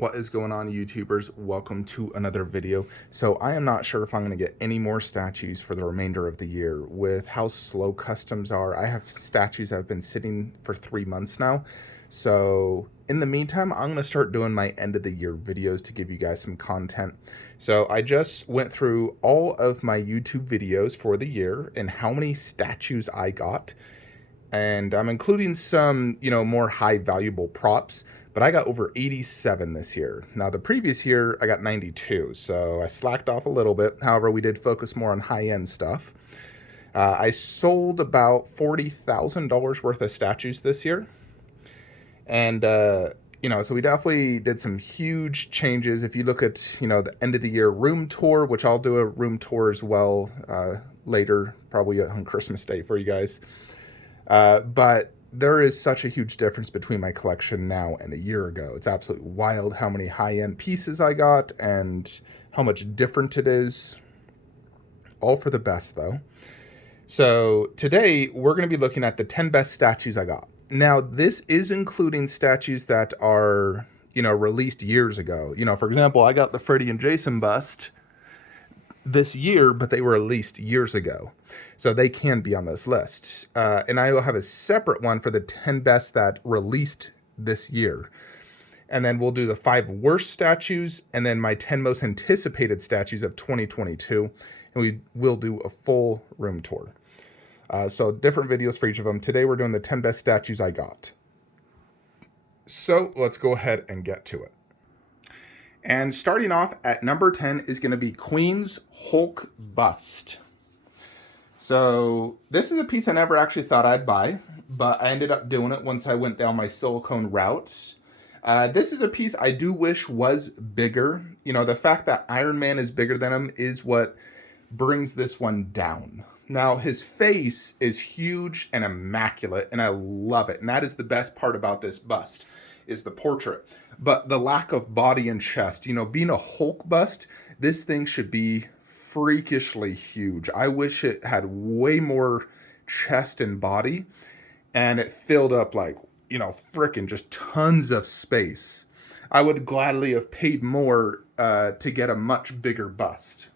What is going on, YouTubers? Welcome to another video. So I am not sure if I'm going to get any more statues for the remainder of the year. With how slow customs are, I have statues that have been sitting for 3 months now. So in the meantime, I'm going to start doing my end of the year videos to give you guys some content. So I just went through all of my YouTube videos for the year and how many statues I got. And I'm including some, more high valuable props, but I got over 87 this year. Now, the previous year, I got 92, so I slacked off a little bit. However, we did focus more on high-end stuff. I sold about $40,000 worth of statues this year. And, so we definitely did some huge changes. If you look at, the end of the year room tour, which I'll do a room tour as well later, probably on Christmas Day for you guys. But there is such a huge difference between my collection now and a year ago. It's absolutely wild how many high-end pieces I got and how much different it is. All for the best, though. So today, we're going to be looking at the 10 best statues I got. Now, this is including statues that are, released years ago. For example, I got the Freddy and Jason bust this year, but they were released years ago, so they can be on this list. And I will have a separate one for the 10 best that released this year, and then we'll do the 5 worst statues, and then my 10 most anticipated statues of 2022, and we will do a full room tour. So different videos for each of them. Today we're doing the 10 best statues I got. So let's go ahead and get to it. And starting off at number 10 is going to be Queen's Hulk Bust. So this is a piece I never actually thought I'd buy, but I ended up doing it once I went down my silicone route. This is a piece I do wish was bigger. The fact that Iron Man is bigger than him is what brings this one down. Now, his face is huge and immaculate, and I love it. And that is the best part about this bust, is the portrait. But the lack of body and chest, being a Hulk bust, this thing should be freakishly huge. I wish it had way more chest and body, and it filled up like, frickin' just tons of space. I would gladly have paid more to get a much bigger bust.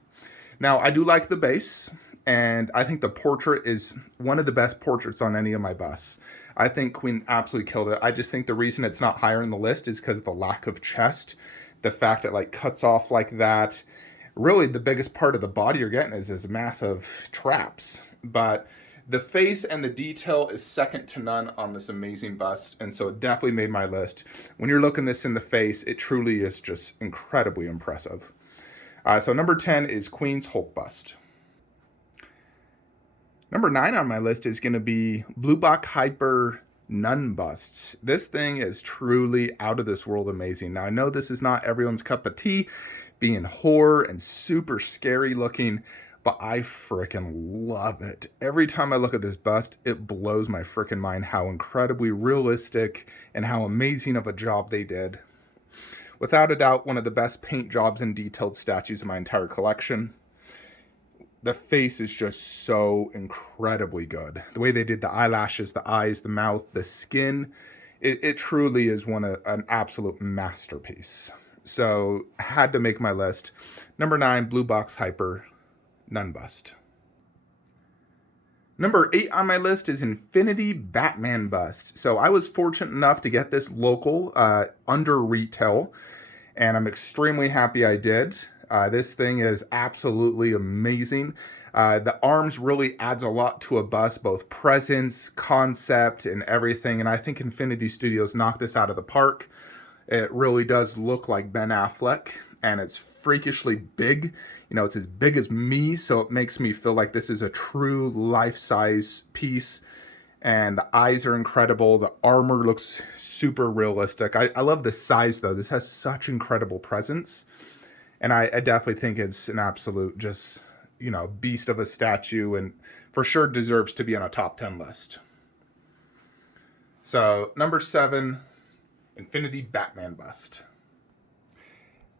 Now, I do like the base, and I think the portrait is one of the best portraits on any of my busts. I think Queen absolutely killed it. I just think the reason it's not higher in the list is because of the lack of chest. The fact it cuts off like that. Really, the biggest part of the body you're getting is this massive traps. But the face and the detail is second to none on this amazing bust. And so it definitely made my list. When you're looking this in the face, it truly is just incredibly impressive. So number 10 is Queen's Hulk Bust. Number 9 on my list is going to be Blue Box Hyper Nun Busts. This thing is truly out of this world amazing. Now, I know this is not everyone's cup of tea, being horror and super scary looking, but I frickin' love it. Every time I look at this bust, it blows my frickin' mind how incredibly realistic and how amazing of a job they did. Without a doubt, one of the best paint jobs and detailed statues in my entire collection. The face is just so incredibly good. The way they did the eyelashes, the eyes, the mouth, the skin, it truly is an absolute masterpiece. So I had to make my list. Number 9, Blue Box Hyper Nun Bust. Number 8 on my list is Infinity Batman Bust. So I was fortunate enough to get this local under retail, and I'm extremely happy I did. This thing is absolutely amazing. The arms really adds a lot to a bust, both presence, concept, and everything. And I think Infinity Studios knocked this out of the park. It really does look like Ben Affleck, and it's freakishly big. It's as big as me, so it makes me feel like this is a true life-size piece. And the eyes are incredible. The armor looks super realistic. I love the size, though. This has such incredible presence. And I definitely think it's an absolute just, beast of a statue, and for sure deserves to be on a top 10 list. So, number 7, Infinity Batman Bust.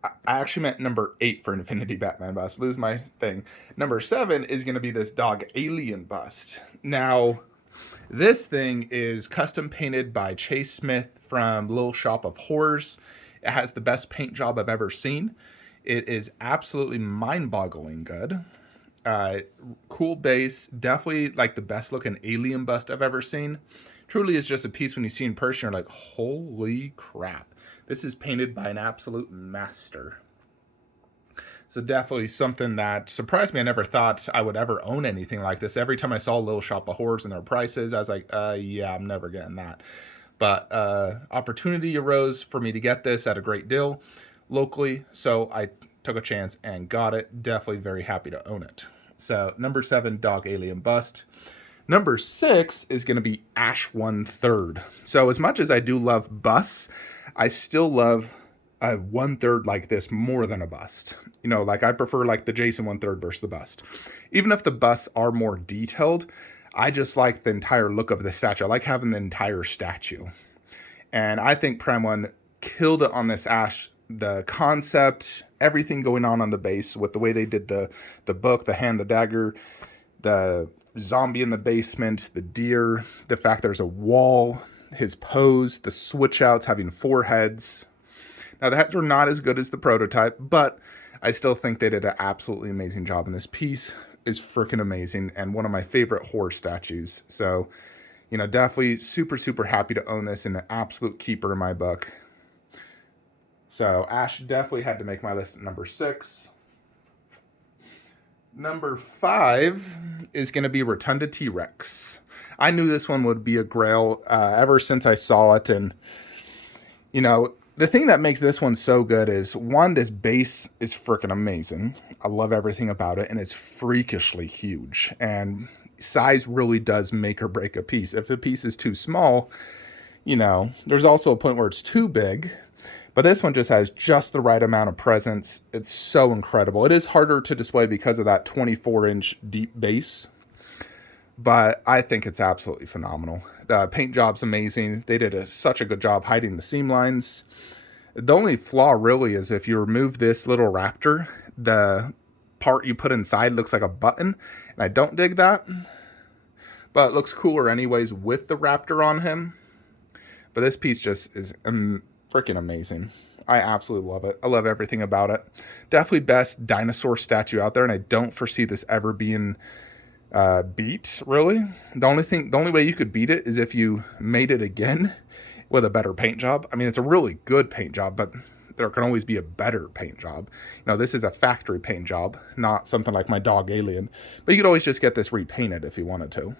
I actually meant number 8 for Infinity Batman Bust. Lose my thing. Number 7 is going to be this dog Alien Bust. Now, this thing is custom painted by Chase Smith from Little Shop of Horrors. It has the best paint job I've ever seen. It is absolutely mind-boggling good. Cool base, definitely like the best looking alien bust I've ever seen. Truly is just a piece when you see in person, you're like, holy crap. This is painted by an absolute master. So definitely something that surprised me. I never thought I would ever own anything like this. Every time I saw Little Shop of Horrors and their prices, I was like, yeah, I'm never getting that. But opportunity arose for me to get this at a great deal locally, so I took a chance and got it. Definitely very happy to own it. So number 7, Dog Alien Bust. Number 6 is going to be Ash 1/3. So as much as I do love busts, I still love a 1/3 like this more than a bust. You know, like I prefer like the Jason 1/3 versus the bust. Even if the busts are more detailed, I just like the entire look of the statue. I like having the entire statue. And I think Prem 1 killed it on this Ash. The concept, everything going on the base with the way they did the book, the hand, the dagger, the zombie in the basement, the deer, the fact there's a wall, his pose, the switch outs having 4 heads. Now the heads are not as good as the prototype, but I still think they did an absolutely amazing job. And this piece is freaking amazing and one of my favorite horror statues. So, you know, definitely super, super happy to own this and an absolute keeper in my book. So Ash definitely had to make my list at number 6. Number 5 is going to be Rotunda TRex. I knew this one would be a grail ever since I saw it. And, you know, the thing that makes this one so good is, one, this base is freaking amazing. I love everything about it, and it's freakishly huge. And size really does make or break a piece. If a piece is too small, you know, there's also a point where it's too big. But this one just has just the right amount of presence. It's so incredible. It is harder to display because of that 24-inch deep base. But I think it's absolutely phenomenal. The paint job's amazing. They did such a good job hiding the seam lines. The only flaw really is if you remove this little raptor, the part you put inside looks like a button. And I don't dig that. But it looks cooler anyways with the raptor on him. But this piece just is freaking amazing. I absolutely love it. I love everything about it. Definitely best dinosaur statue out there, and I don't foresee this ever being beat, really. The only way you could beat it is if you made it again with a better paint job. I mean, it's a really good paint job, but there can always be a better paint job. You know, this is a factory paint job, not something like my Dog Alien. But you could always just get this repainted if you wanted to.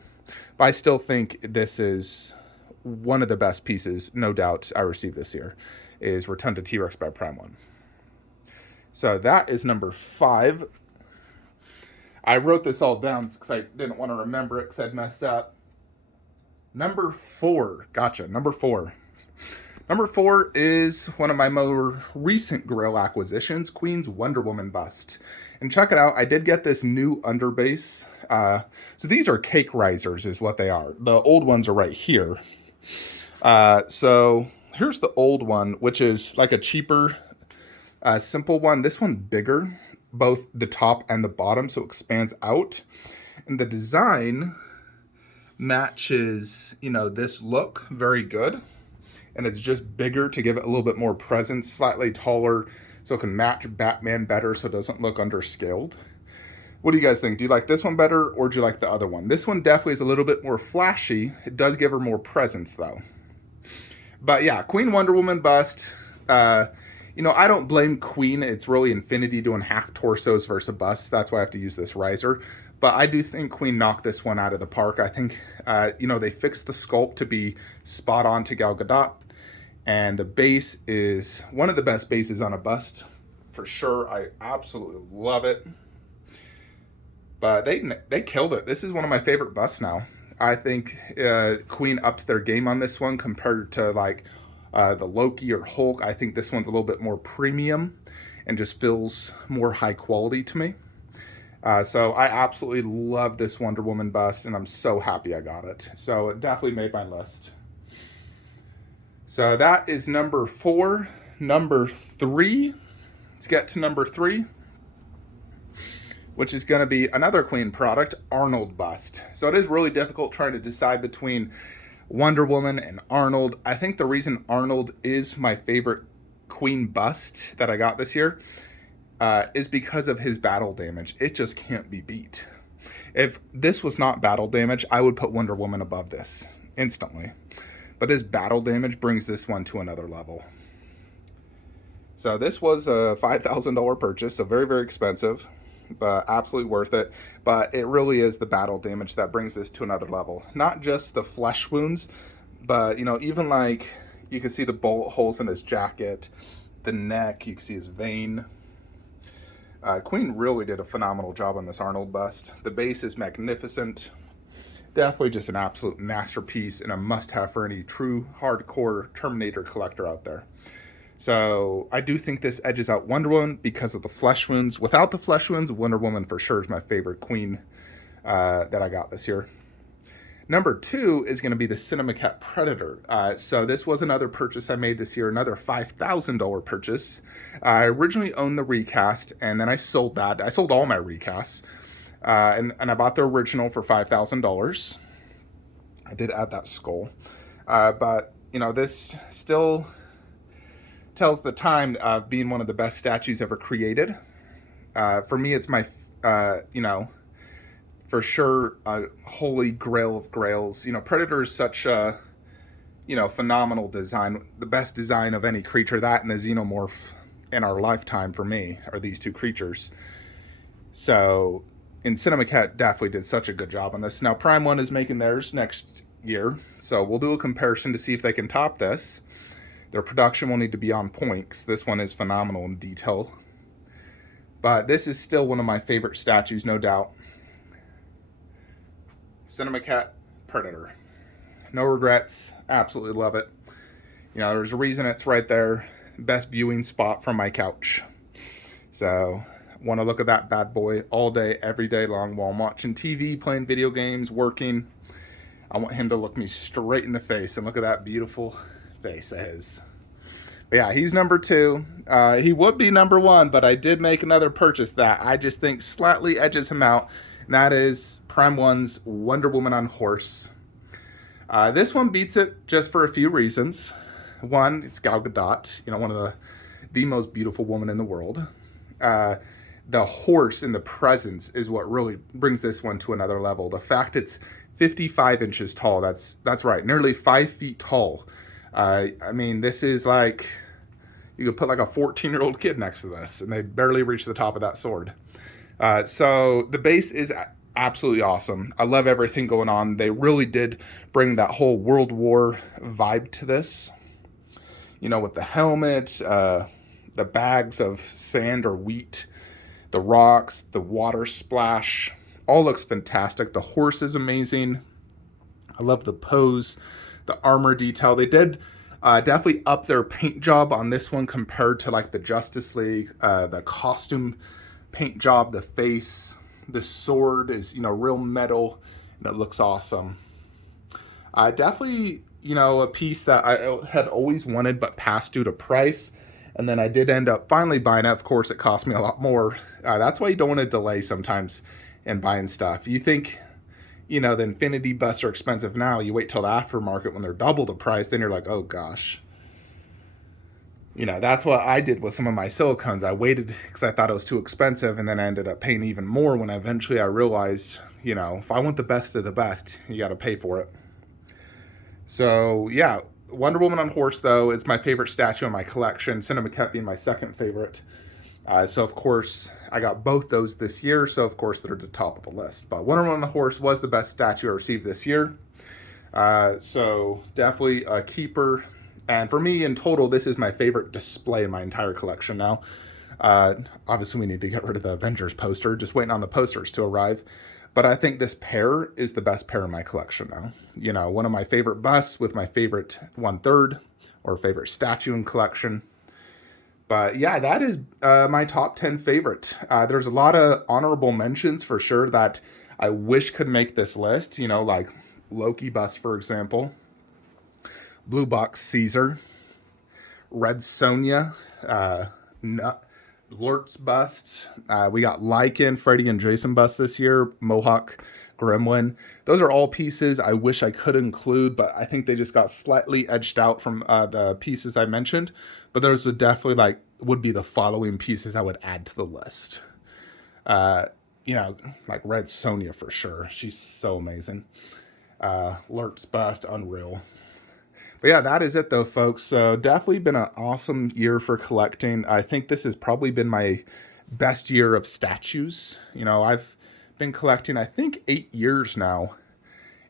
But I still think this is one of the best pieces, no doubt, I received this year, is Rotunda TRex by Prem 1. So that is number 5. I wrote this all down because I didn't want to remember it because I'd mess up. Number 4. Gotcha. Number 4. Number 4 is one of my more recent grill acquisitions, Queen's Wonder Woman bust. And check it out. I did get this new underbase. So these are cake risers is what they are. The old ones are right here. So here's the old one, which is like a cheaper, simple one. This one's bigger, both the top and the bottom, so it expands out. And the design matches, you know, this look very good. And it's just bigger to give it a little bit more presence, slightly taller, so it can match Batman better so it doesn't look underscaled. What do you guys think? Do you like this one better, or do you like the other one? This one definitely is a little bit more flashy. It does give her more presence, though. But yeah, Queen Wonder Woman bust. You know, I don't blame Queen. It's really Infinity doing half torsos versus a bust. That's why I have to use this riser. But I do think Queen knocked this one out of the park. I think, you know, they fixed the sculpt to be spot on to Gal Gadot. And the base is one of the best bases on a bust, for sure. I absolutely love it. But they killed it. This is one of my favorite busts now. I think Queen upped their game on this one compared to like the Loki or Hulk. I think this one's a little bit more premium and just feels more high quality to me. So I absolutely love this Wonder Woman bust, and I'm so happy I got it. So it definitely made my list. So that is number 4. Number 3. Let's get to number 3. Which is going to be another Queen product, Arnold Bust. So it is really difficult trying to decide between Wonder Woman and Arnold. I think the reason Arnold is my favorite Queen Bust that I got this year is because of his battle damage. It just can't be beat. If this was not battle damage, I would put Wonder Woman above this instantly. But this battle damage brings this one to another level. So this was a $5,000 purchase, so very, very expensive, but absolutely worth it. But it really is the battle damage that brings this to another level. Not just the flesh wounds, but, you know, even like you can see the bullet holes in his jacket, the neck, you can see his vein. Queen really did a phenomenal job on this Arnold bust. The base is magnificent. Definitely just an absolute masterpiece and a must-have for any true hardcore Terminator collector out there. So I do think this edges out Wonder Woman because of the flesh wounds. Without the flesh wounds, Wonder Woman for sure is my favorite Queen that I got this year. Number 2 is going to be the Cinemacat Predator. So this was another purchase I made this year, another $5,000 purchase. I originally owned the recast, and then I sold that. I sold all my recasts, and I bought the original for $5,000. I did add that skull. But, you know, this still tells the time of being one of the best statues ever created. For me, it's my, you know, for sure, a holy grail of grails. You know, Predator is such a, you know, phenomenal design. The best design of any creature. That and the Xenomorph in our lifetime for me are these two creatures. So, and Cinemacat definitely did such a good job on this. Now, Prime 1 is making theirs next year. So we'll do a comparison to see if they can top this. Their production will need to be on point because this one is phenomenal in detail. But this is still one of my favorite statues, no doubt. Cinemacat Predator. No regrets. Absolutely love it. You know, there's a reason it's right there. Best viewing spot from my couch. So, want to look at that bad boy all day, every day long while I'm watching TV, playing video games, working. I want him to look me straight in the face and look at that beautiful face of his. But yeah, he's number 2. He would be number 1, but I did make another purchase that I just think slightly edges him out. And that is Prime 1's Wonder Woman on horse. This one beats it just for a few reasons. One, it's Gal Gadot, you know, one of the most beautiful woman in the world. The horse and the presence is what really brings this one to another level. The fact it's 55 inches tall, that's right, nearly 5 feet tall. I mean, this is like, you could put like a 14-year-old kid next to this and they'd barely reach the top of that sword. So the base is absolutely awesome. I love everything going on. They really did bring that whole World War vibe to this. You know, with the helmet, the bags of sand or wheat, the rocks, the water splash, all looks fantastic. The horse is amazing. I love the pose, the armor detail. They did definitely up their paint job on this one compared to like the Justice League, the costume paint job, the face, the sword is, you know, real metal and it looks awesome. Definitely, you know, a piece that I had always wanted but passed due to price. And then I did end up finally buying it. Of course, it cost me a lot more. That's why you don't want to delay sometimes in buying stuff. You think, you know, the Infinity Busts are expensive now. You wait till the aftermarket when they're double the price. Then you're like, oh gosh. You know, that's what I did with some of my silicones. I waited because I thought it was too expensive, and then I ended up paying even more when eventually I realized, you know, if I want the best of the best, you got to pay for it. So, yeah, Wonder Woman on horse, though, is my favorite statue in my collection, Cinemacat being my second favorite. So, of course, I got both those this year, so, of course, they're at the top of the list. But Wonder Woman on horse was the best statue I received this year. So, definitely a keeper. And for me, in total, this is my favorite display in my entire collection now. Obviously, we need to get rid of the Avengers poster. Just waiting on the posters to arrive. But I think this pair is the best pair in my collection now. You know, one of my favorite busts with my favorite 1/3 or favorite statue in collection. But yeah, that is my top 10 favorite. There's a lot of honorable mentions for sure that I wish could make this list. You know, like Loki bust, for example. Blue Box Caesar, Red Sonja, Lurtz Bust. We got Lycan, Freddy and Jason Bust this year. Mohawk Gremlin. Those are all pieces I wish I could include, but I think they just got slightly edged out from the pieces I mentioned. But those would definitely would be the following pieces I would add to the list. You know, like Red Sonja for sure. She's so amazing. Lurtz Bust, unreal. But yeah, that is it though, folks. So definitely been an awesome year for collecting. I think this has probably been my best year of statues. You know, I've been collecting, I think, 8 years now.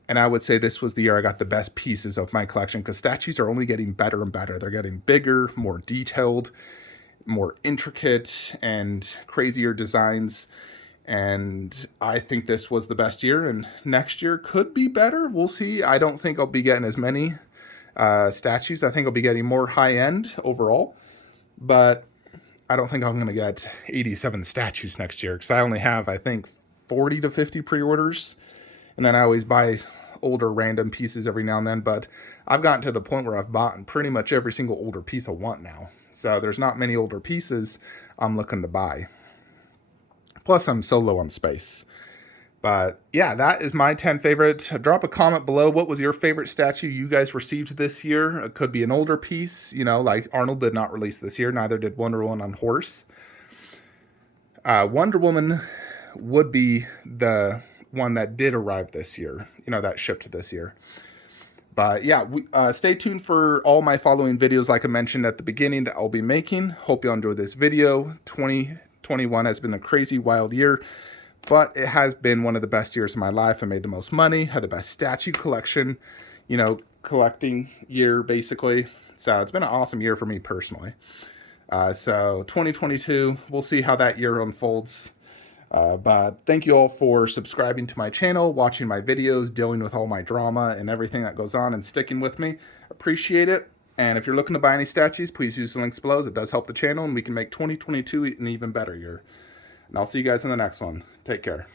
And I would say this was the year I got the best pieces of my collection, because statues are only getting better and better. They're getting bigger, more detailed, more intricate, and crazier designs. And I think this was the best year, and next year could be better. We'll see. I don't think I'll be getting as many statues. I think I'll be getting more high-end overall, but I don't think I'm going to get 87 statues next year, because I only have, I think, 40 to 50 pre-orders, and then I always buy older random pieces every now and then. But I've gotten to the point where I've bought pretty much every single older piece I want now, so there's not many older pieces I'm looking to buy. Plus, I'm so low on space. But yeah, that is my 10 favorites. Drop a comment below. What was your favorite statue you guys received this year? It could be an older piece, you know, like Arnold did not release this year. Neither did Wonder Woman on horse. Wonder Woman would be the one that did arrive this year, you know, that shipped this year. But yeah, stay tuned for all my following videos, like I mentioned at the beginning, that I'll be making. Hope you enjoyed this video. 2021 has been a crazy, wild year, but it has been one of the best years of my life. I made the most money, had the best statue collection, you know, collecting year, basically. So it's been an awesome year for me personally. So 2022, we'll see how that year unfolds. But thank you all for subscribing to my channel, watching my videos, dealing with all my drama and everything that goes on, and sticking with me. Appreciate it. And if you're looking to buy any statues, please use the links below. It does help the channel, and we can make 2022 an even better year. And I'll see you guys in the next one. Take care.